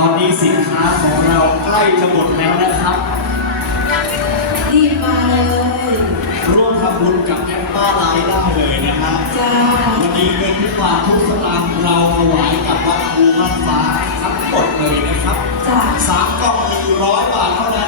ตอนนี้สินค้าของเราใกล้จะหมดแล้วนะครับ รีบมาเลยร่วมทำบุญกับแอมป้าไลน์ได้เลยนะฮะจ้าวันนี้เงินทุกบาททุกสตางค์เราถวายกับวัดภูมิฟ้าทั้งหมดเลยนะครับจ้าสามกล่องหนึ่งร้อยบาทเท่านั้น